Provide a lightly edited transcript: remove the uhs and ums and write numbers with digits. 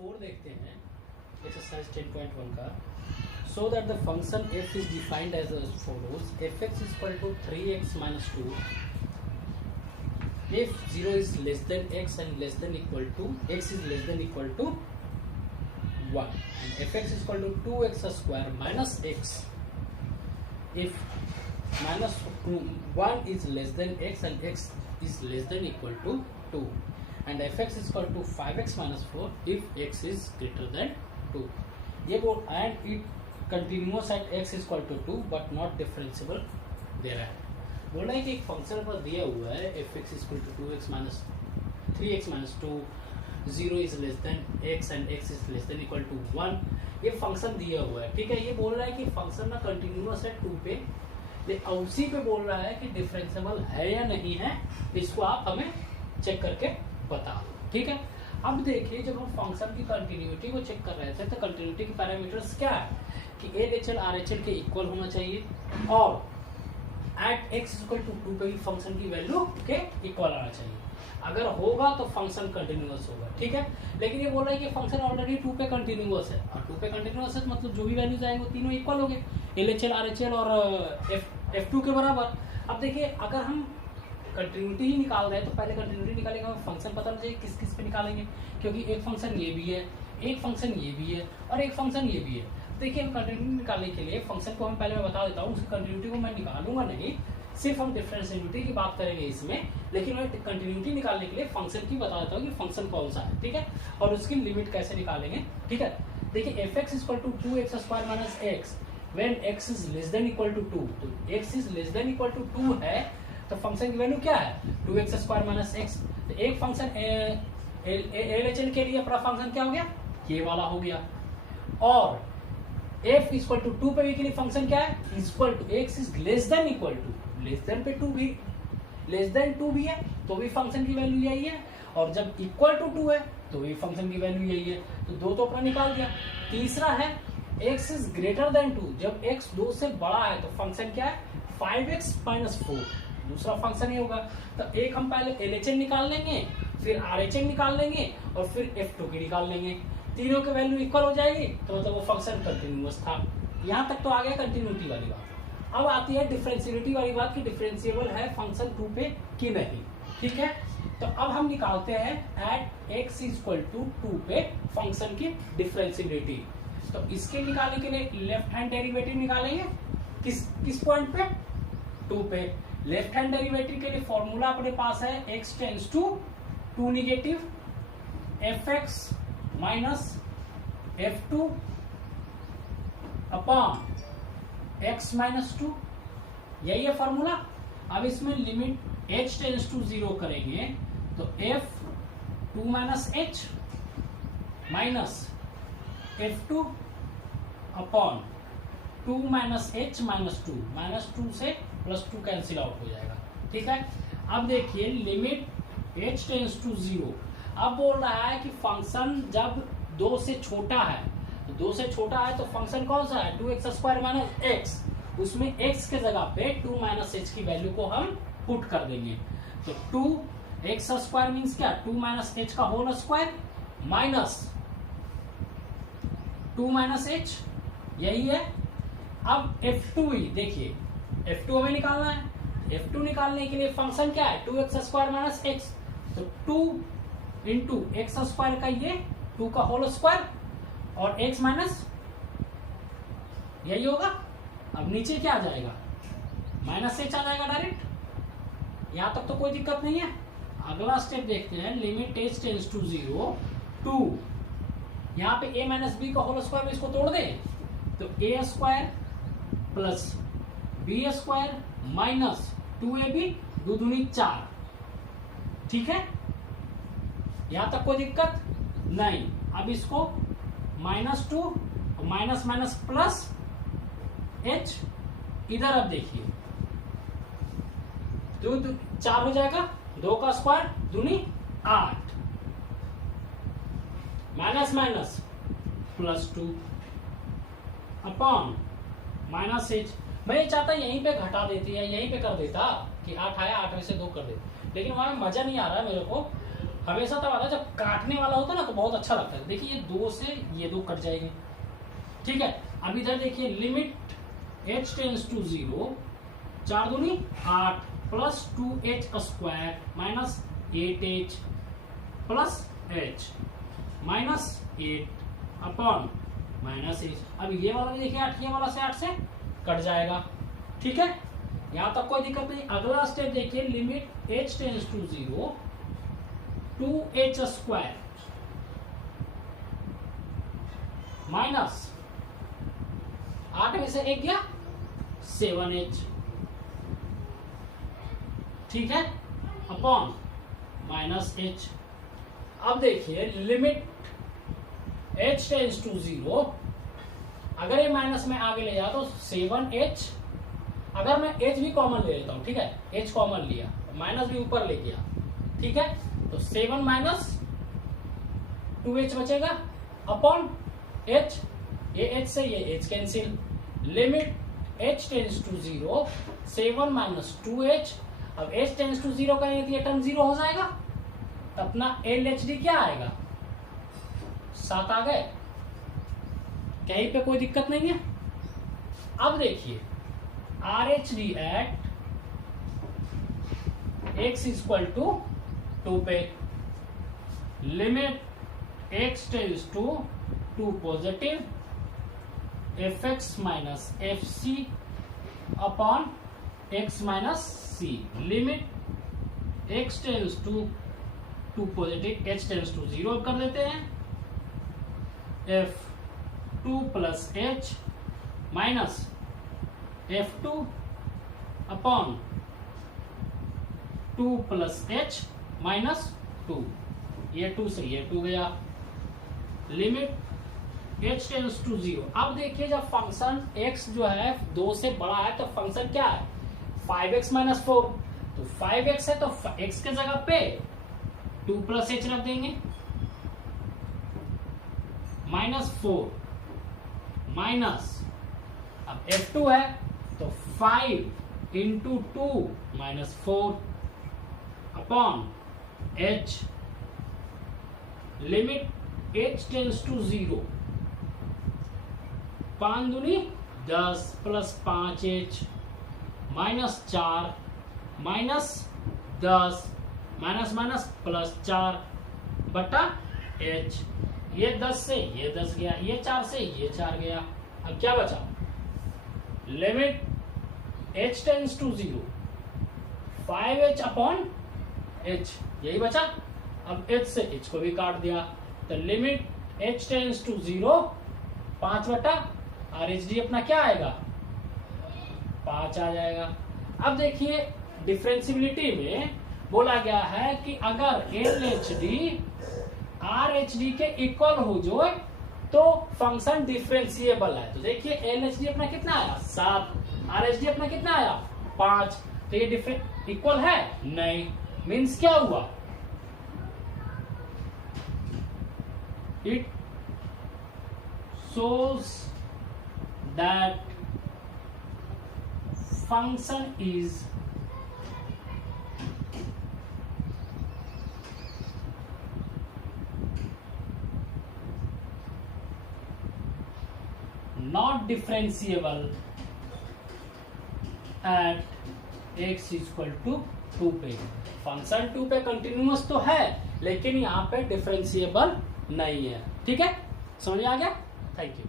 4 देखते हैं एक्सरसाइज 10.1 का. So that the function f is defined as follows: fx is equal to 3x minus 2 if 0 is less than x and less than equal to x is less than equal to 1, and fx is equal to 2x square minus x if minus 1 is less than x and x is less than equal to 2, and fx is equal to 5x minus 4 if x is greater than 2. ये बोल and it continuous at x is equal to 2 but not differentiable दे रहा है. बोल रहा है कि एक function पर दिया हुआ है fx is equal to 2x minus 3x minus 2, 0 is less than x and x is less than equal to 1. ये फंक्शन दिया हुआ है, ठीक है. ये बोल रहा है कि फंक्शन ना कंटिन्यूअस है 2 पे, उसी पे बोल रहा है कि डिफरेंशिएबल है या नहीं है, इसको आप हमें चेक करके बता दो, ठीक है. अब देखिए, जब हम फंक्शन की कंटिन्यूटी को चेक कर रहे थे तो कंटिन्यूटी के पैरामीटर्स क्या है कि LHL RHL के इक्वल होना चाहिए और एट x इक्वल टू 2 पे भी फंक्शन की वैल्यू के इक्वल आना चाहिए. अगर होगा तो फंक्शन कंटिन्यूअस होगा, ठीक है. लेकिन ये बोल रहा है कि फंक्शन ऑलरेडी 2 पे कंटिन्यूअस है, और 2 पे कंटिन्यूअस है मतलब जो भी वैल्यूज आएंगे वो तीनों इक्वल हो गए, LHL RHL और F2 के बराबर. अब देखिए, अगर हम कंटिन्यूटी ही निकाल रहे हैं तो पहले कंटिन्यूटी निकालेंगे, हमें फंक्शन पता नहीं चाहिए किस किस पे निकालेंगे, क्योंकि एक फंक्शन ये भी है, एक फंक्शन ये भी है और एक फंक्शन ये भी है. देखिए, हम कंटिन्यूटी निकालने के लिए फंक्शन को हम पहले मैं बता देता हूँ, उसकी कंटिन्यूटी को मैं निकालूंगा नहीं, सिर्फ हम डिफरेंशिएबिलिटी की बात करेंगे इसमें. लेकिन मैं कंटिन्यूटी निकालने के लिए फंक्शन की बता देता हूँ कि फंक्शन कौन सा है, ठीक है, और उसकी लिमिट कैसे निकालेंगे, ठीक है. देखिए, fx equal to 2x square minus x when x is less than equal to 2, तो x is less than equal to 2 है तो फंक्शन की वैल्यू क्या है 2x स्क्वायर माइनस एक्स. तो एक फंक्शन LHL के लिए अपना फंक्शन क्या हो गया, ये वाला हो गया. और f इक्वल टू 2 पे भी के लिए फंक्शन क्या है, equal to x is less than equal to, less than पे 2 भी, लेस देन 2 भी है तो भी फंक्शन की वैल्यू यही है, और जब इक्वल टू 2 है तो भी फंक्शन की वैल्यू यही है. तो दो तो अपना निकाल दिया. तीसरा है x इज ग्रेटर देन 2, जब x 2 से बड़ा है तो फंक्शन क्या है 5x माइनस 4, दूसरा फंक्शन ये होगा. तो एक हम पहले LHL निकाल लेंगे, फिर RHL निकाल लेंगे और फिर F2 की निकाल लेंगे. तीनों की वैल्यू इक्वल हो जाएगी तो मतलब वो फंक्शन कंटिन्यूअस था. यहाँ तक तो आ गया कंटिन्यूटी वाली बात. अब आती है डिफरेंशिएबिलिटी वाली बात कि डिफरेंशिएबल है फंक्शन 2 पे कि नहीं, ठीक है. तो अब हम निकालते हैं एट x इक्वल टू 2 पे फंक्शन की डिफरेंशिएबिलिटी. तो इसके निकालने के लिए लेफ्ट हैंड डेरिवेटिव निकालेंगे किस पॉइंट पे 2 पे. लेफ्ट हैंड डेरिवेटिव के लिए फॉर्मूला अपने पास है x tends to 2 negative fx minus f2 upon x minus 2, यही है फॉर्मूला. अब इसमें लिमिट h टेंड्स टू 0 करेंगे तो f2 minus h minus f2 upon 2 minus h minus 2 से प्लस 2 कैंसिल आउट हो जाएगा, ठीक है. अब देखिए, लिमिट h टेंड्स टू 0. अब बोल रहा है कि फंक्शन जब 2 से छोटा है, तो 2 से छोटा है तो फंक्शन कौन सा है 2x स्क्वायर माइनस एक्स, उसमें x के जगह पे 2 माइनस h की वैल्यू को हम पुट कर देंगे. तो 2x स्क्वायर मीन्स क्या 2 माइनस h का whole square minus 2 minus h, यही है. अब F2 ही देखिए, F2 हमें निकालना है. F2 निकालने के लिए फंक्शन क्या है 2x स्क्वायर माइनस एक्स, तो 2 इंटू एक्स स्क्वायर का ये 2 का होल स्क्वायर और x माइनस यही होगा. अब नीचे क्या आ जाएगा माइनस h आ जाएगा डायरेक्ट. यहां तक तो कोई दिक्कत नहीं है. अगला स्टेप देखते हैं. लिमिट h टेंड्स टू 0 2, यहाँ पे a माइनस बी का होल स्क्वायर में इसको तोड़ दे तो a square plus B square minus 2ab दो दूनी 4, ठीक है. यहां तक कोई दिक्कत नहीं. अब इसको minus 2 minus minus plus h, इधर अब देखिए 2 4 हो जाएगा, 2 का स्क्वायर दूनी 8 minus minus plus 2 upon minus h. मैं ये चाहता यहीं पे घटा देती है, यहीं पे कर देता कि 8 आया 8 में से 2 कर देते, लेकिन वहां मजा नहीं आ रहा है मेरे को. हमेशा तब आता है जब काटने वाला होता है ना, तो बहुत अच्छा लगता है। देखिए ये 2 से ये 2 कट जाएंगे, ठीक है। अब इधर देखिए लिमिट h टेंस टू 0, 4 दूनी 8 plus 2h square minus 8h plus h minus 8 upon minus h। अब ये वाला भी देखिए 8, ये वाला से 8 से कट जाएगा, ठीक है। यहां तक कोई दिक्कत नहीं। अगला स्टेप देखिए limit h tends to 0, 2h square minus 8 में से 1 गया 7h, ठीक है, अपॉन माइनस h। अब देखिए लिमिट h टेंस टू 0, अगर ये माइनस में आगे ले जाओ तो 7h, अगर मैं h भी कॉमन ले लेता हूं, ठीक है, h कॉमन लिया, माइनस भी ऊपर ले गया, ठीक है, तो 7 माइनस 2h बचेगा अपॉन h, ये h से ये h cancel. Limit h tends to 0, 7 minus 2h। अब h टेंस टू 0 करेंगे तो ये टर्म 0 हो जाएगा, तो अपना LHD क्या आएगा, 7 आ गए, कहीं पे कोई दिक्कत नहीं है। अब देखिए RHD at x equal to 2 पे, limit x tends to 2 positive, fx minus fc upon x minus c। Limit x tends to 2 positive, h tends to 0 कर देते हैं, f2 plus h minus f2 upon 2 plus h minus 2, ये 2 से ये 2 गया। Limit h tends to 0। अब देखिए जब फंक्शन x जो है 2 से बड़ा है तो फंक्शन क्या है, 5x माइनस 4, तो 5x है तो x के जगह पे 2 प्लस h रख देंगे, माइनस 4 माइनस, अब f2 है तो 5 into 2 minus 4 upon h। Limit h tends to 0, 5 दूनी 10 plus 5h minus 4 minus 10 minus minus plus 4 बटा h। ये 10 से ये 10 गया, ये 4 से ये 4 गया। अब क्या बचा, limit h tends to 0, 5h upon h, यही बचा। अब h से h को भी काट दिया, तो लिमिट h टेंस टू 0, 5 बटा RHD अपना क्या आएगा, 5 आ जाएगा। अब देखिए डिफरेंशियबिलिटी में बोला गया है कि अगर LHD RHD के इक्वल हो जाए तो फंक्शन डिफरेंशिएबल है। तो देखिए LHD अपना कितना आया 7, RHD अपना कितना आया 5, तो ये इक्वल है नहीं, मीन्स क्या हुआ, it shows that function is not differentiable at x equal to 2 पे। फंक्शन 2 पे कंटिन्यूअस तो है लेकिन यहाँ पे डिफरेंशिएबल नहीं है, ठीक है, समझ आ गया, थैंक यू।